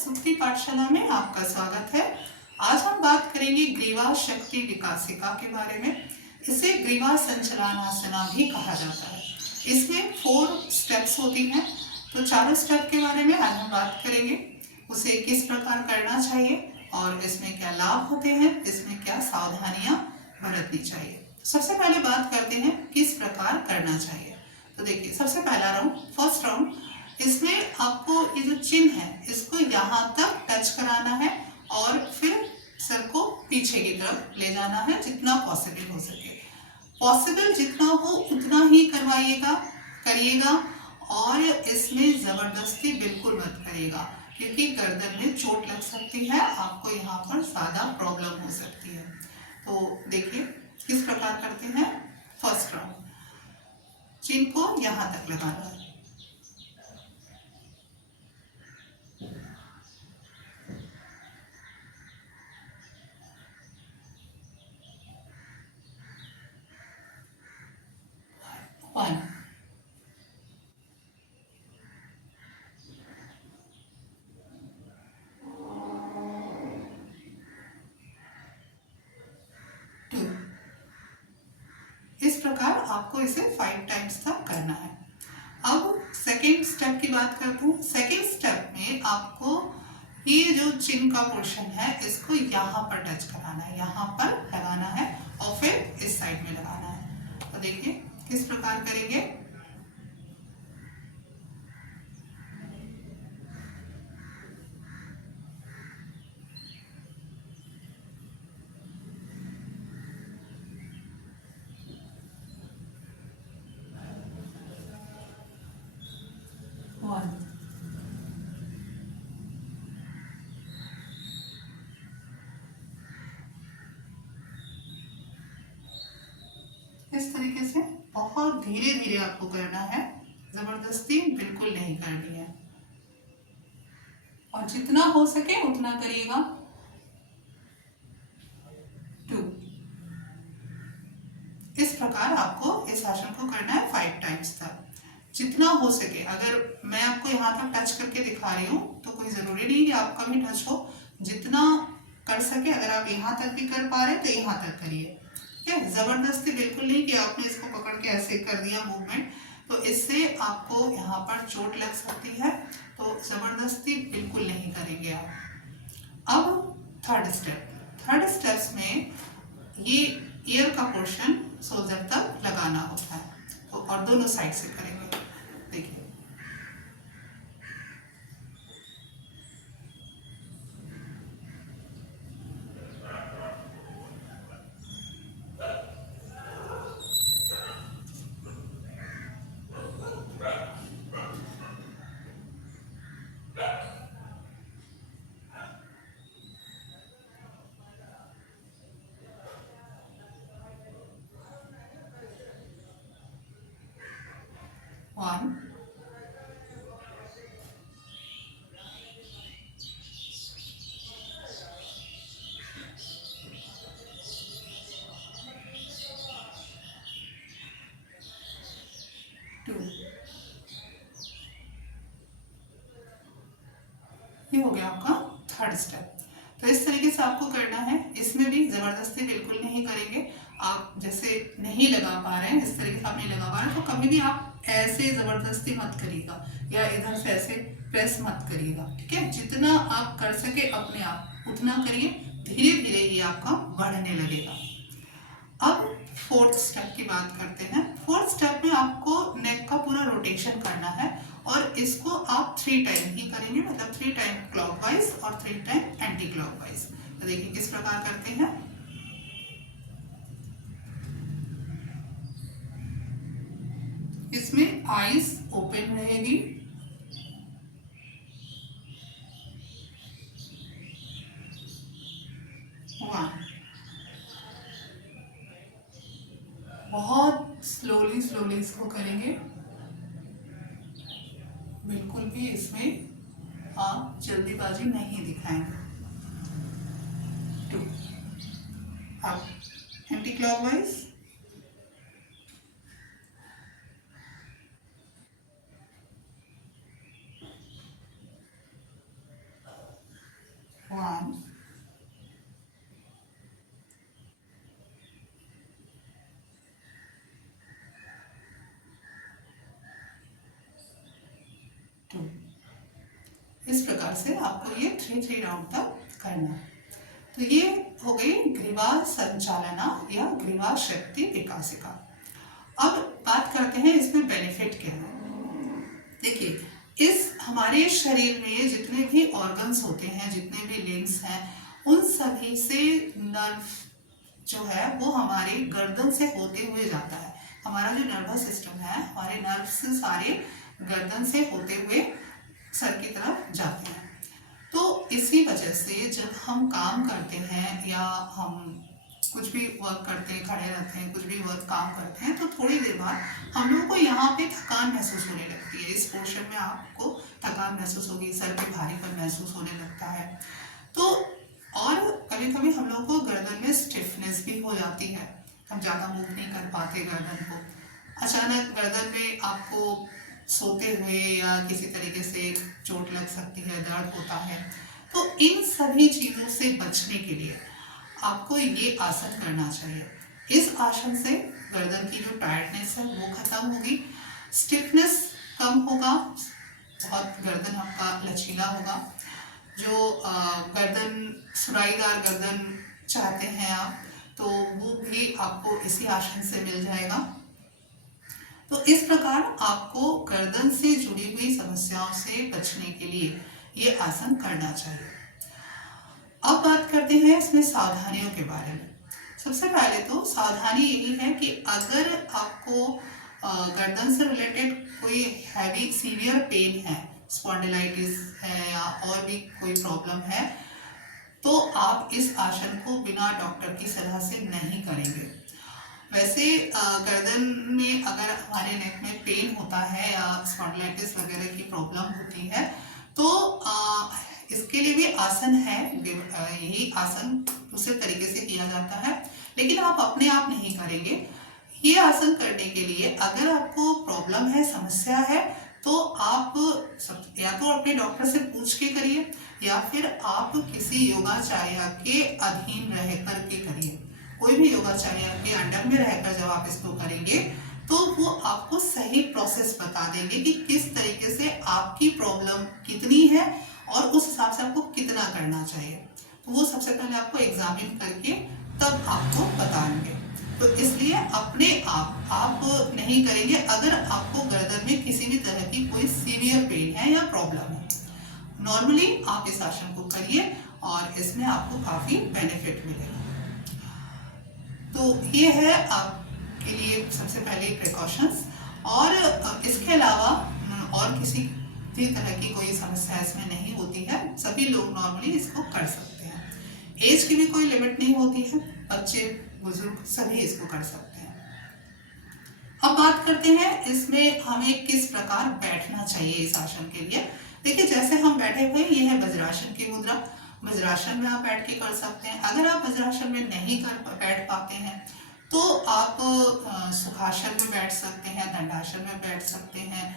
सुप्ति पाठशाला में आपका स्वागत है। आज हम बात करेंगे ग्रीवा शक्ति विकासिका के बारे में। इसे ग्रीवा संचलनासना भी कहा जाता है। इसमें 4 स्टेप्स होती हैं, तो चारों स्टेप के बारे में आज हम बात करेंगे। उसे किस प्रकार करना चाहिए और इसमें क्या लाभ होते हैं, इसमें क्या सावधानियां बरतनी चाहिए। सबसे पहले बात करते हैं किस प्रकार करना चाहिए। तो देखिए, सबसे पहला राउंड, फर्स्ट राउंड, इसमें आपको ये जो चिन्ह है इसको यहाँ तक टच कराना है और फिर सर को पीछे की तरफ ले जाना है जितना पॉसिबल हो सके। पॉसिबल जितना हो उतना ही करिएगा और इसमें ज़बरदस्ती बिल्कुल मत करिएगा, क्योंकि गर्दन में चोट लग सकती है, आपको यहाँ पर ज़्यादा प्रॉब्लम हो सकती है। तो देखिए किस प्रकार करते हैं। फर्स्ट राउंड, चिन्ह को यहाँ तक लगाना है। One, two, इस प्रकार आपको इसे 5 टाइम्स तक करना है। अब सेकेंड स्टेप की बात करते हैं। सेकेंड स्टेप में आपको ये जो चिन्ह का पोर्शन है इसको यहाँ पर टच कराना है, यहाँ पर लगाना है और फिर इस साइड में लगाना है। तो देखिए किस प्रकार करेंगे। वन, इस तरीके से बहुत धीरे धीरे आपको करना है, जबरदस्ती बिल्कुल नहीं करनी है और जितना हो सके उतना करिएगा। 2, इस प्रकार आपको इस आसन को करना है 5 टाइम्स तक, जितना हो सके। अगर मैं आपको यहाँ तक टच करके दिखा रही हूँ तो कोई ज़रूरी नहीं कि आपका भी टच हो, जितना कर सके। अगर आप यहाँ तक भी कर पा रहे हैं तो यहाँ तक करिए, ठीक है। ज़बरदस्ती बिल्कुल नहीं कि आपने इसको पकड़ के ऐसे कर दिया मूवमेंट, तो इससे आपको यहाँ पर चोट लग सकती है, तो ज़बरदस्ती बिल्कुल नहीं करेंगे आप। अब थर्ड स्टेप्स में ये ईयर का पोर्शन शोल्डर तक लगाना होता है, तो और दोनों साइड से करेंगे। देखिए, वन, टू, ये हो गया आपका थर्ड स्टेप। तो इस तरीके से आपको करना है। इसमें भी ज़बरदस्ती बिल्कुल नहीं करेंगे। आप जैसे नहीं लगा पा रहे हैं, इस तरीके से आप नहीं लगा पा रहे हैं, तो कभी भी आप ऐसे ज़बरदस्ती मत करिएगा या इधर से ऐसे प्रेस मत करिएगा, ठीक है। जितना आप कर सके अपने आप उतना करिए, धीरे धीरे ये आपका बढ़ने लगेगा। अब फोर्थ स्टेप की बात करते हैं। फोर्थ स्टेप में आपको नेक का पूरा रोटेशन करना है और इसको आप 3 टाइम ही करेंगे, मतलब 3 टाइम क्लॉकवाइज और 3 टाइम एंटी क्लॉकवाइज। तो देखिए किस प्रकार करते हैं। इसमें आईज ओपन रहेगी, बहुत स्लोली इसको करेंगे, बिल्कुल भी इसमें आप जल्दीबाजी नहीं दिखाएंगे। 2, अब एंटी क्लॉकवाइज, 1 2। इस प्रकार से आपको ये 3 राउंड तक करना है। तो ये हो गई ग्रीवा संचालना या ग्रीवा शक्ति विकासिका। अब बात करते हैं इसमें बेनिफिट क्या है। देखिए, इस हमारे शरीर में जितने भी ऑर्गन्स होते हैं, जितने भी लिम्स हैं, उन सभी से नर्व जो है वो हमारे गर्दन से होते हुए जाता है। हमारा जो नर्वस सिस्टम है, हमारे नर्व्स सारे गर्दन से होते हुए सर की तरफ जाते हैं। तो इसी वजह से जब हम काम करते हैं या हम कुछ भी वर्क करते हैं, खड़े रहते हैं, कुछ भी वर्क काम करते हैं, तो थोड़ी देर बाद हम लोगों को यहाँ पे थकान महसूस होने लगती है। इस पोर्शन में आपको थकान महसूस होगी, सर पे भारीपन महसूस होने लगता है। तो और कभी कभी हम लोगों को गर्दन में स्टिफनेस भी हो जाती है, हम ज़्यादा मूव नहीं कर पाते गर्दन को। अचानक गर्दन में आपको सोते हुए या किसी तरीके से चोट लग सकती है, दर्द होता है। तो इन सभी चीज़ों से बचने के लिए आपको ये आसन करना चाहिए। इस आसन से गर्दन की जो टायर्डनेस है वो खत्म होगी, स्टिफनेस कम होगा, बहुत गर्दन आपका लचीला होगा। जो गर्दन, सुराईदार गर्दन चाहते हैं आप, तो वो भी आपको इसी आसन से मिल जाएगा। तो इस प्रकार आपको गर्दन से जुड़ी हुई समस्याओं से बचने के लिए ये आसन करना चाहिए। अब बात करते हैं इसमें सावधानियों के बारे में। सबसे पहले तो सावधानी यही है कि अगर आपको गर्दन से रिलेटेड कोई हैवी सीवियर पेन है, स्पॉन्डिलाइटिस है या और भी कोई प्रॉब्लम है, तो आप इस आसन को बिना डॉक्टर की सलाह से नहीं करेंगे। वैसे गर्दन में अगर हमारे नेक में पेन होता है या स्पॉन्डिलाइटिस वगैरह की प्रॉब्लम होती है, तो इसके लिए भी आसन है। यही आसन दूसरे तरीके से किया जाता है, लेकिन आप अपने आप नहीं करेंगे। ये आसन करने के लिए अगर आपको प्रॉब्लम है, समस्या है, तो आप या तो अपने डॉक्टर से पूछ के करिए या फिर आप किसी योगाचार्य के अधीन रह कर के करिए। कोई भी योगाचार्य के अंडर में रहकर जब आप इसको करेंगे तो वो आपको सही प्रोसेस बता देंगे कि किस तरीके से आपकी प्रॉब्लम कितनी है और उस हिसाब से आपको कितना करना चाहिए। तो वो सबसे पहले आपको एग्जामिन करके तब आपको बताएंगे। तो इसलिए अपने आप नहीं करेंगे अगर आपको गर्दन में किसी भी तरह की कोई सीवियर पेन है या प्रॉब्लम है। नॉर्मली आप इस आसन को करिए और इसमें आपको काफ़ी बेनिफिट मिलेगा। तो ये है आपके लिए सबसे पहले प्रिकॉशंस। और इसके अलावा और किसी भी तरह की कोई समस्या इसमें नहीं होती है, सभी लोग नॉर्मली इसको कर सकते हैं। एज की भी कोई लिमिट नहीं होती है, बच्चे बुजुर्ग सभी इसको कर सकते हैं। अब बात करते हैं इसमें हमें किस प्रकार बैठना चाहिए इस आसन के लिए। देखिए, जैसे हम बैठे हुए, ये है वज्रासन की मुद्रा। वज्रासन में आप बैठ के कर सकते हैं। अगर आप वज्रासन में नहीं बैठ पाते हैं तो आप सुखासन में बैठ सकते हैं, दंडासन में बैठ सकते हैं,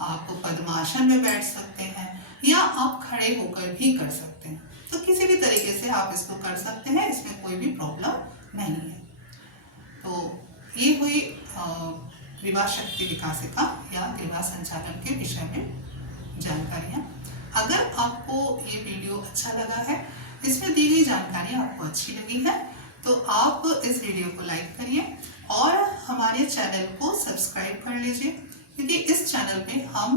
आप पद्मासन में बैठ सकते हैं, या आप खड़े होकर भी कर सकते हैं। तो किसी भी तरीके से आप इसको कर सकते हैं, इसमें कोई भी प्रॉब्लम नहीं है। तो ये हुई ग्रीवा शक्ति विकासिका या ग्रीवा संचालन के विषय में जानकारियाँ। अगर आपको ये वीडियो अच्छा लगा है, इसमें दी गई जानकारी आपको अच्छी लगी है, तो आप इस वीडियो को लाइक करिए और हमारे चैनल को सब्सक्राइब कर लीजिए, क्योंकि इस चैनल पे हम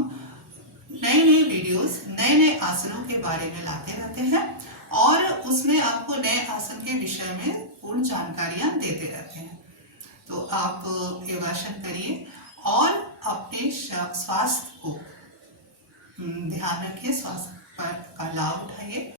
नए नए वीडियोस, नए नए आसनों के बारे में लाते रहते हैं और उसमें आपको नए आसन के विषय में पूर्ण जानकारियाँ देते रहते हैं। तो आप योगासन करिए और अपने स्वास्थ्य को ध्यान रखिए, स्वास्थ्य पर का लाभ उठाइए।